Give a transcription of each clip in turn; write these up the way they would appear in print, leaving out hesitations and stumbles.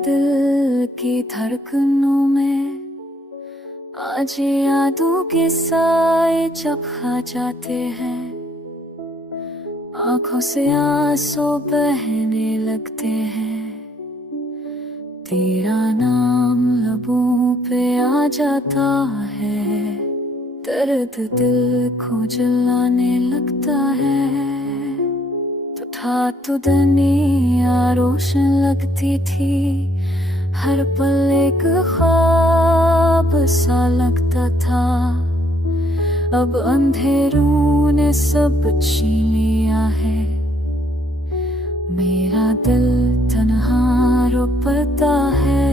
दिल की धड़कनों में आज यादों के साए जब खा जाते हैं, आंखों से आंसू बहने लगते हैं। तेरा नाम लबों पे आ जाता है, दर्द दिल को जलाने लगता है। तो था तू दुनिया रोशन लगती थी, हर पल एक ख्वाब सा लगता था। अब अंधेरों ने सब छीन लिया है, मेरा दिल तन्हा रो पड़ता है।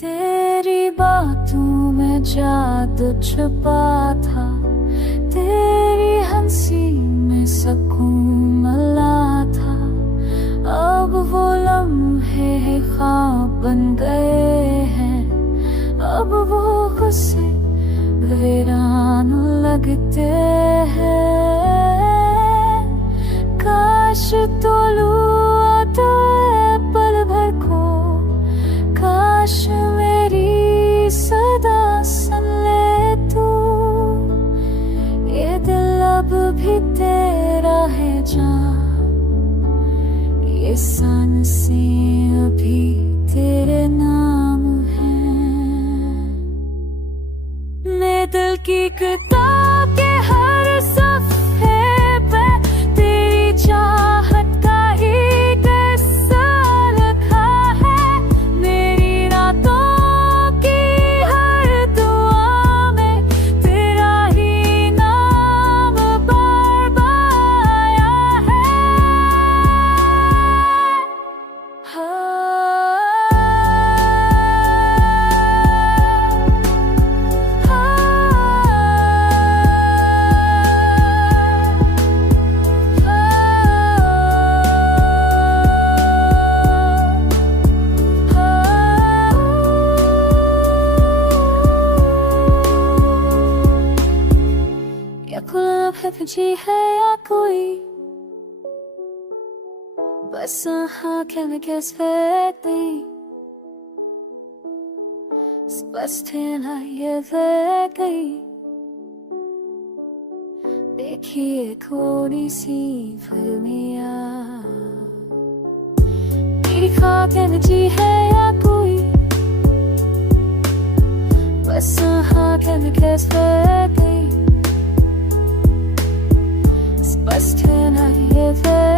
तेरी बातों में जादू छुपा था, तेरी हंसी में सुकून मिला था। अब वो लम्हे ख्वाब बन गए हैं, अब वो गुस्से वीरान लगते हैं। काश तोलू आता पल भर को, काश मेरी सदा सुन ले तू। ये दिल अब भी तेरा है जान, ये सांसें अभी तेरे नाम हैं। मेरे दिल की किताब के हर सफ़े पे तेरी चाहत का ही किस्सा लिखा है। मेरी रातों की हर दुआ में तेरा ही नाम बार बार आया है। जी है या कोई बस can guess me Sebastian ये रह गई। देखिए थोड़ी सी फिल्मिया, मेरी खातिर जी है या कोई बस can guess me Sebastian ये रह